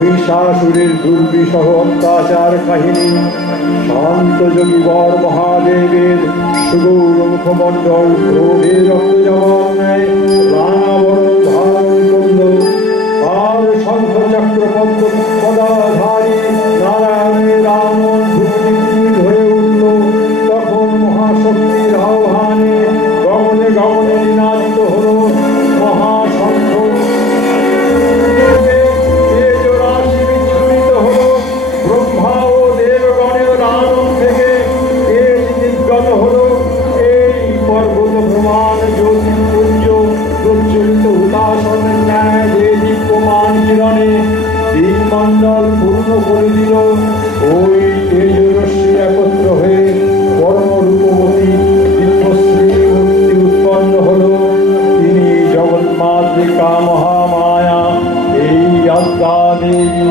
মহিষাসুরের দুর্বিষহ অত্যাচার কাহিনী, শান্ত যোগী বর মহাদেবের সুগৌর মুখমণ্ডল ক্রোধের রক্তজবাব ন্যায় রাঙাবরণ ধারণ করল, আর শঙ্খ চক্র পদাধারী নারায়ণের রামন ধূপদীপ্তি হয়ে উঠল। তখন মহাশক্তির আহ্বানে গগনে গগনে নিনাদিত হল মহাশঙ্খ। ব্রহ্মা ও দেবগণের আনন্দ থেকে তেজ নির্গত হল। এই পর্বত প্রমাণ জ্যোতিপুঞ্জ প্রজ্বলিত হুতাসনের ন্যায় যে দীপ্যমান কিরণে দিকমণ্ডল পূর্ণ করে দিল। ওই তেজরশ্মি একত্র হয়ে পরমরূপবতী দিব্যশ্রী মূর্তি উৎপন্ন হল। তিনি জগন্মাতৃকা মহামায়া, এই আদ্যা দেবী।